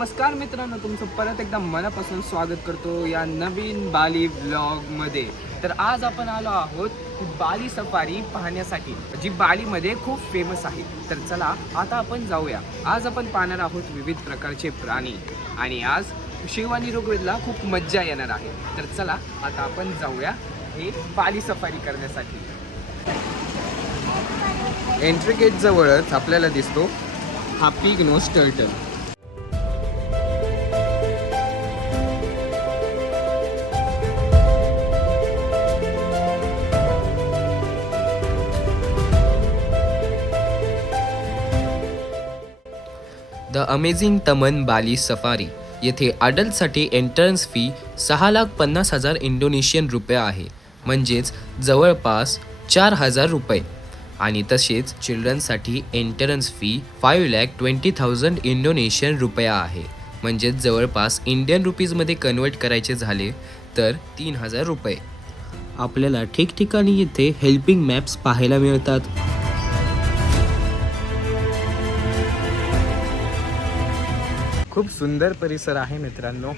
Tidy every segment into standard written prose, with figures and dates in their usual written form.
नमस्कार मित्रांनो, तुमचं परत एकदा मनापासून स्वागत करतो या नवीन बाली व्लॉगमध्ये। तर आज आपण आलो आहोत बाली सफारी पाहण्यासाठी, जी बालीमध्ये खूप फेमस आहे। तर चला आता आपण जाऊया। आज आपण पाहणार आहोत विविध प्रकारचे प्राणी आणि आज शिव आणि ऋग्वेदला खूप मज्जा येणार आहे। तर चला आता आपण जाऊया हे बाली सफारी करण्यासाठी। एंट्री गेट जवळच आपल्याला दिसतो हा pig nose turtle. The amazing Taman Bali safari येथे अडल्टसाठी एंट्रन्स फी 6,50,000 इंडोनेशियन रुपये आहे, म्हणजेच जवळपास 4,000 रुपये। आणि तसेच चिल्ड्रनसाठी एंट्रन्स फी 5,20,000 इंडोनेशियन रुपये आहे, म्हणजेच जवळपास इंडियन रुपीजमध्ये कन्वर्ट करायचे झाले तर 3,000 रुपये। आपल्याला ठिकठिकाणी येथे हेल्पिंग मॅप्स पाहायला मिळतात। खूप सुंदर परिसर आहे मित्रांनो,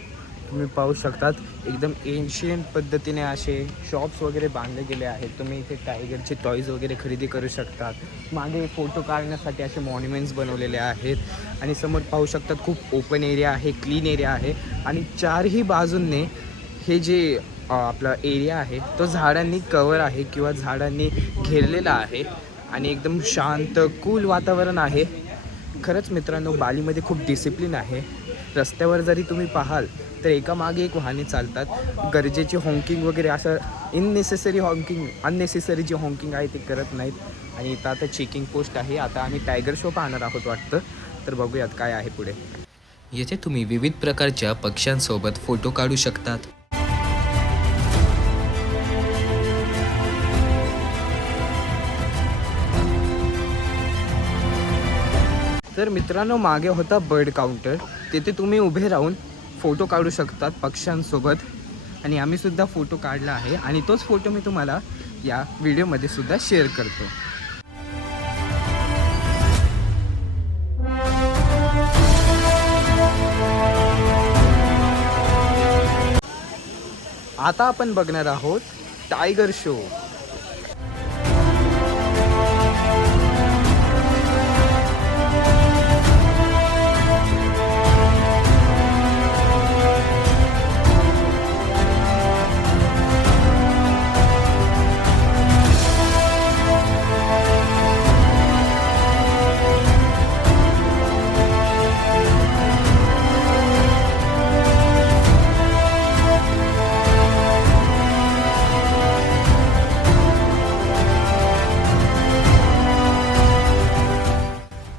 तुम्ही पाहू शकतात एकदम एन्शियंट पद्धतीने असे शॉप्स वगैरे बांधले गेले आहेत। तुम्ही इथे टायगरचे टॉयज वगैरे खरेदी करू शकतात। मागे फोटो काढण्यासाठी असे मॉन्युमेंट्स बनवलेले आहेत आणि समोर पाहू शकतात खूप ओपन एरिया आहे, क्लीन एरिया आहे आणि चारही बाजूंनी हे जे आपला एरिया आहे तो झाडांनी कवर आहे किंवा झाडांनी घेरलेला आहे आणि एकदम शांत कूल वातावरण आहे। खरंच मित्रांनो, बालीमध्ये खूप डिसिप्लिन आहे। रस्त्यावर जरी तुम्ही पाहाल तर एका मागे एक वाहने चालतात। गरजेची हॉन्किंग वगैरे असं अननेसेसरी जी हॉन्किंग आहे ती करत नाहीत। आणि इथं आता चेकिंग पोस्ट आहे। आता आम्ही टायगर शो पाहणार आहोत वाटतं, तर बघूयात काय आहे पुढे। येथे तुम्ही विविध प्रकारच्या पक्ष्यांसोबत फोटो काढू शकतात। तर मित्रांनो, मागे होता बर्ड काउंटर, तिथे तुम्ही उभे राहून फोटो काढू शकतात पक्ष्यांसोबत आणि आम्ही सुद्धा फोटो काढला आहे आणि तोच फोटो मी तुम्हाला या व्हिडिओमध्ये सुद्धा शेअर करतो। आता आपण बघणार आहोत टायगर शो।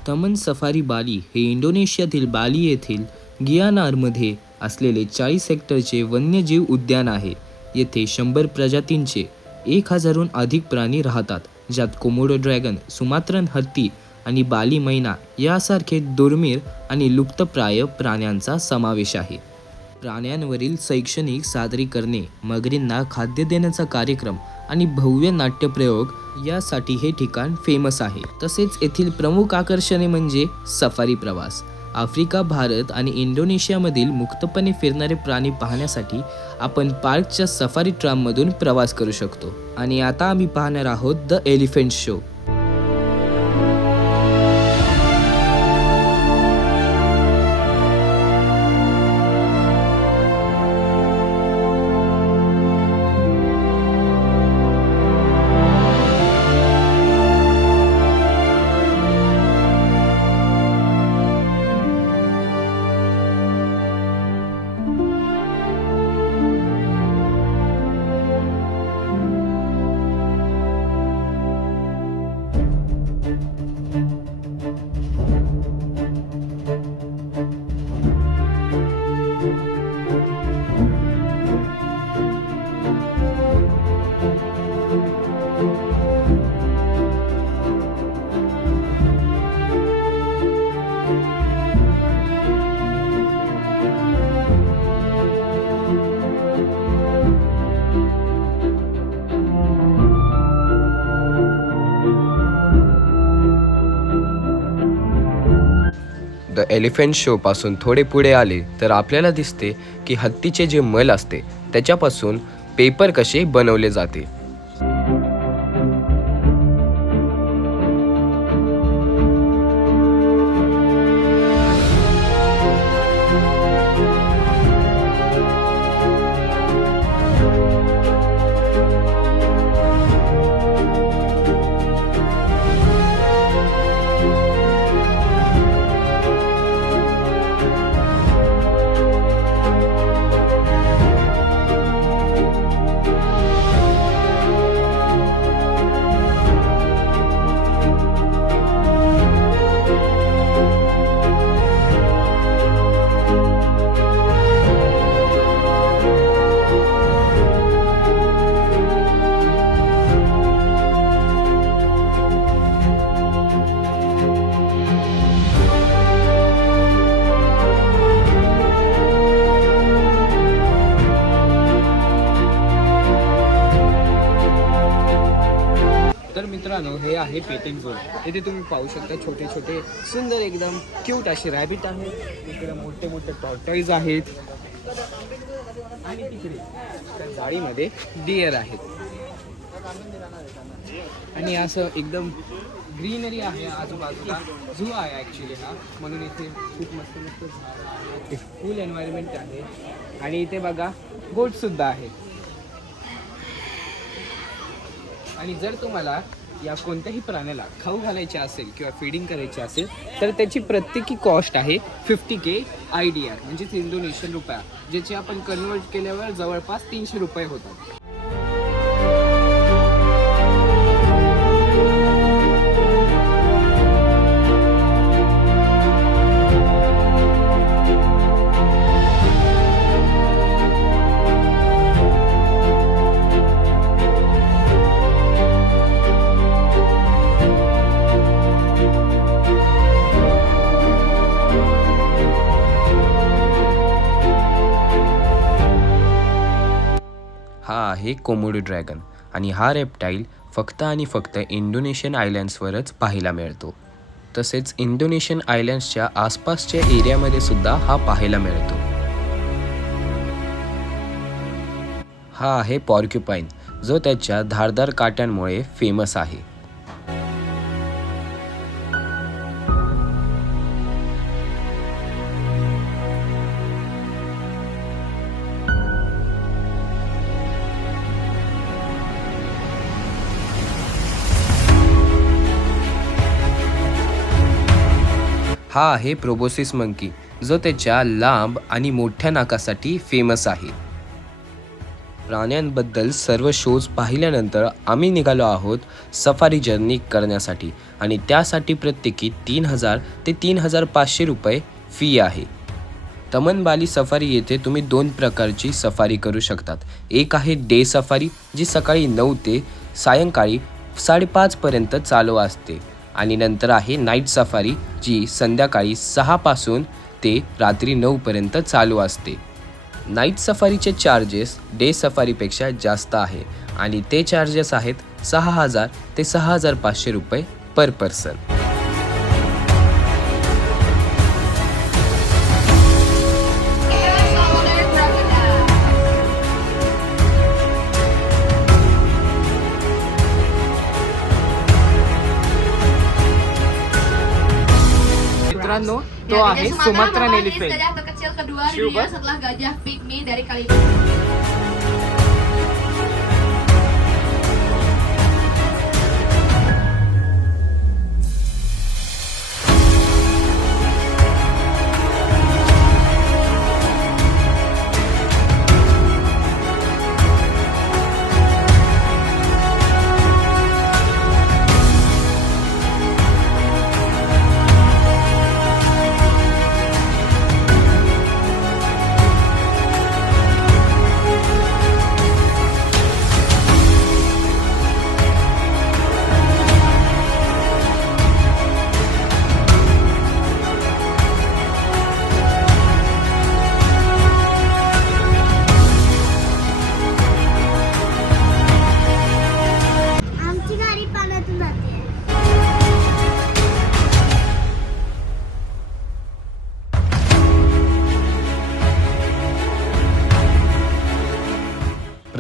तमन सफारी बाली हे इंडोनेशियातील बाली येथील गियानारमध्ये असलेले 40 हेक्टरचे वन्यजीव उद्यान आहे। येथे 100 प्रजातींचे 1,000हून अधिक प्राणी राहतात, ज्यात कोमोडो ड्रॅगन, सुमात्रन हत्ती आणि बाली मैना यासारखे दुर्मिळ आणि लुप्तप्राय प्राण्यांचा समावेश आहे। प्राण्यांवरील शैक्षणिक सादरीकरणे, मगरींना खाद्य देण्याचा कार्यक्रम आणि भव्य नाट्यप्रयोग यासाठी हे ठिकाण फेमस आहे। तसेच येथील प्रमुख आकर्षणे म्हणजे सफारी प्रवास। आफ्रिका, भारत आणि इंडोनेशियामधील मुक्तपणे फिरणारे प्राणी पाहण्यासाठी आपण पार्कच्या सफारी ट्राममधून प्रवास करू शकतो। आणि आता आम्ही पाहणार आहोत the elephant show. The elephant शोपासून थोडे पुढे आले तर आपल्याला दिसते की हत्तीचे जे मल असते त्याच्यापासून पेपर कसे बनवले जाते. तर मित्रांनो, हे आहे पेटिंग झोन. इथे तुम्ही पाहू शकता छोटे छोटे सुंदर एकदम क्यूट असे रॅबिट आहेत. इकडे मोठे मोठे टॉर्टॉइज आहेत आणि तिकडे त्या जाळीमध्ये डिअर आहेत. आणि असं एकदम ग्रीनरी आहे आजूबाजूला. झू आहे ॲक्च्युली हा, म्हणून इथे खूप मस्त मस्त झाड, फुल एन्व्हायरमेंट आहे. आणि इथे बघा गोटसुद्धा आहेत. आणि जर तुम्हाला या कोणत्याही प्राण्याला खाऊ घालायचे असेल किंवा फीडिंग करायचे असेल तर त्याची प्रत्येकी कॉस्ट आहे 50K IDR, म्हणजेच इंडोनेशियन रुपया, ज्याचे आपण कन्वर्ट केल्यावर जवळपास 300 रुपये होतात. हा आहे कोमोडो ड्रॅगन आणि हा रेप्टाईल फक्त आणि फक्त इंडोनेशियन आयलँड्सवरच पाहायला मिळतो. तसेच इंडोनेशियन आयलँड्सच्या आसपासच्या एरियामध्ये सुद्धा हा पाहायला मिळतो. हा आहे पॉर्क्युपाईन, जो त्याच्या धारदार काट्यांमुळे फेमस आहे. हा आहे प्रोबोसिस मंकी, जो त्याच्या लांब आणि मोठ्या नाकासाठी फेमस आहे. प्राण्यांबद्दल सर्व शोज पाहिल्यानंतर आम्ही निघालो आहोत सफारी जर्नी करण्यासाठी आणि त्यासाठी प्रत्येकी 3000 ते 3500 रुपये फी आहे. तमनबाली सफारी येथे तुम्ही 2 प्रकारची सफारी करू शकतात. एक आहे डे सफारी, जी सकाळी 9 ते सायंकाळी 5:30 पर्यंत चालू असते, आणि नंतर आहे नाईट सफारी, जी संध्याकाळी 6 पासून ते रात्री 9 पर्यंत चालू असते. नाईट सफारीचे चार्जेस डे सफारीपेक्षा जास्त आहे आणि ते चार्जेस आहेत 6000 ते 6500 रुपये पर पर्सन. मित्रांनो, तो आहे Sumatran elephant. gajah terkecil kedua di Coba. dunia setelah gajah pygmy dari Kalimantan.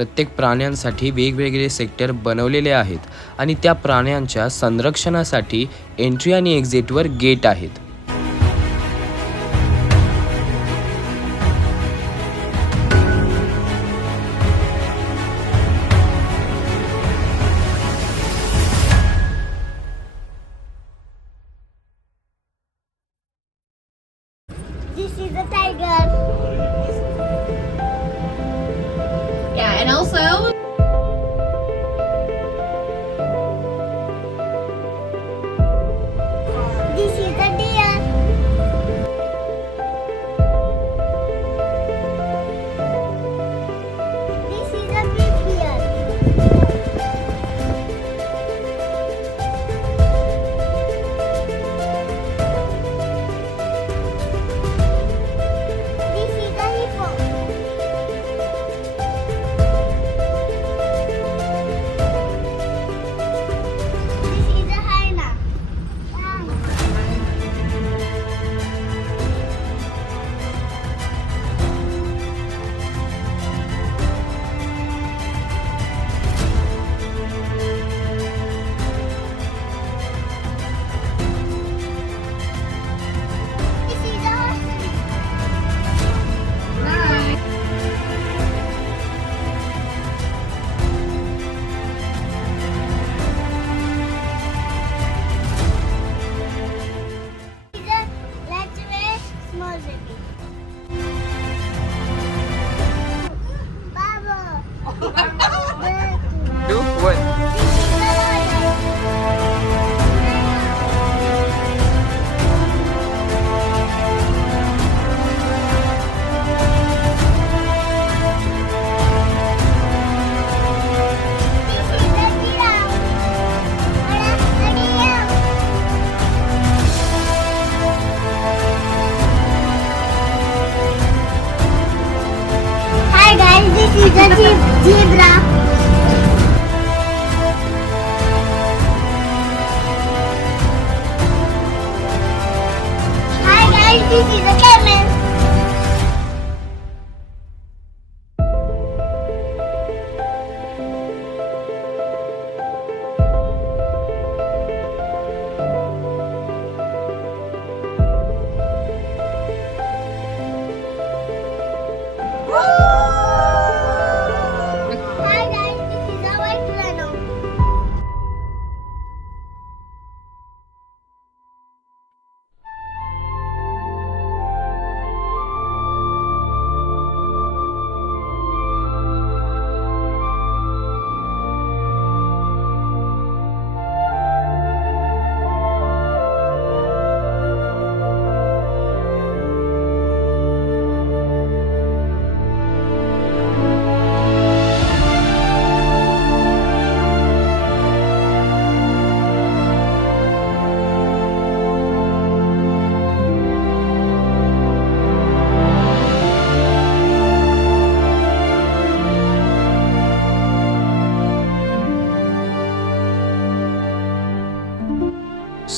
प्रत्येक प्राण्यांसाठी वेगवेगळे सेक्टर बनवलेले आहेत आणि त्या प्राण्यांच्या संरक्षणासाठी एंट्री आणि एक्झिटवर गेट आहेत. This is a tiger. Yeah, and also This is a deer. This is a big deer. This is a hippo. This is a hyena. This is a ostrich. This is a latchway small baby. Baba. Two, one. This is a lion. This is a giraffe. A deer. Hi guys, this is a zebra. Hi guys, this is a camel. Hi guys, this is a white rhino.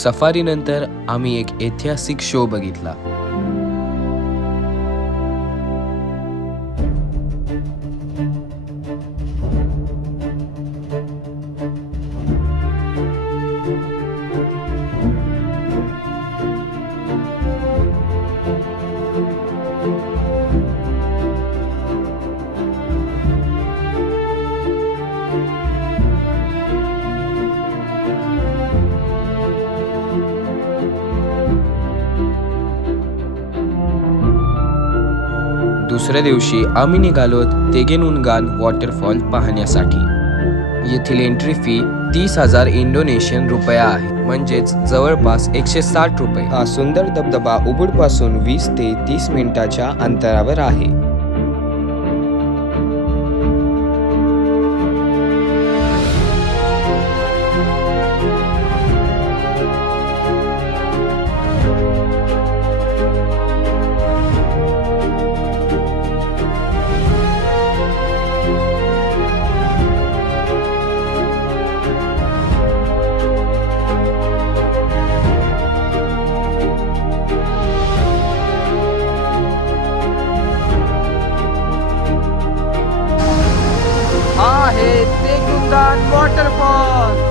सफारीनंतर आम्ही एक ऐतिहासिक show बघितला. दुसऱ्या दिवशी आम्ही निघालो तेगेनुनगान waterfall पाहण्यासाठी. येथील एंट्री फी 30,000 इंडोनेशियन रुपया आहे, म्हणजेच जवळपास 160 रुपये. हा सुंदर धबधबा उबुडपासून 20 ते 30 मिनिटाच्या अंतरावर आहे. वॉटरफॉल.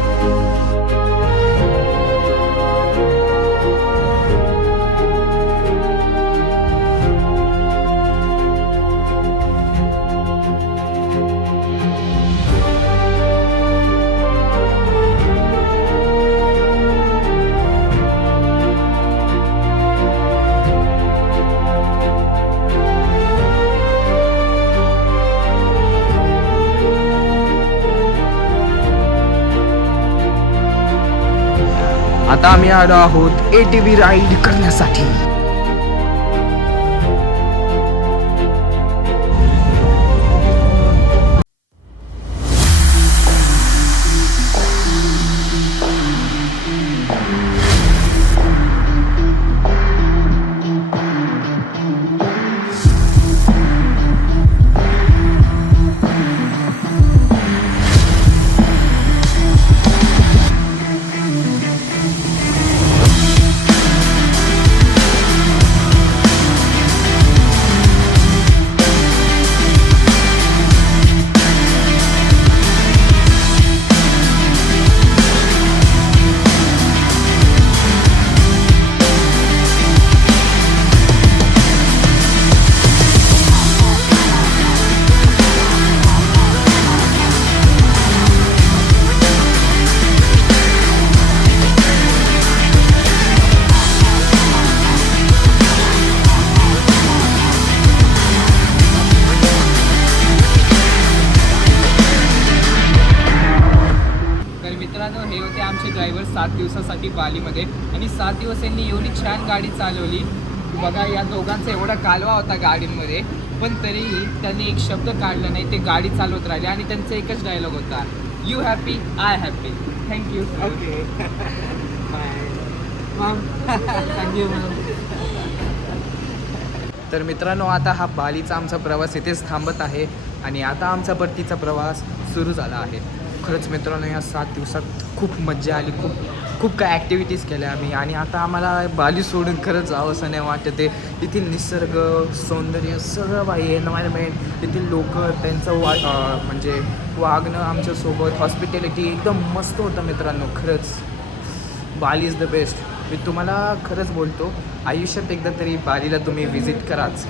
आता आम्ही आलो आहोत ATV राईड करण्यासाठी. मित्रांनो, हे होते आमचे ड्रायव्हर 7 दिवसासाठी बालीमध्ये. आणि 7 दिवस यांनी एवढी छान गाडी चालवली. बघा, या दोघांचा एवढा कालवा होता गाडीमध्ये, पण तरीही त्यांनी एक शब्द काढला नाही. ते गाडी चालवत राहिले आणि त्यांचा एकच डायलॉग होता, you happy I happy. Thank you. Okay, thank you ma'am. तर मित्रांनो, आता हा बालीचा आमचा प्रवास इथेच थांबत आहे आणि आता आमचा परतीचा प्रवास सुरू झाला आहे. खरंच मित्रांनो, या 7 दिवसात खूप मजा आली. खूप काय ॲक्टिव्हिटीज केल्या आम्ही. आणि आता आम्हाला बाली सोडून खरंच जावं असं नाही वाटत आहे. येथील निसर्ग, सौंदर्य, सगळं बाई एन्व्हायरमेंट, येथील लोक, त्यांचं म्हणजे वागणं आमच्यासोबत, हॉस्पिटॅलिटी एकदम मस्त होतं मित्रांनो. खरंच बाली इज द बेस्ट. मी तुम्हाला खरंच बोलतो, आयुष्यात एकदा तरी बालीला तुम्ही व्हिजिट कराच.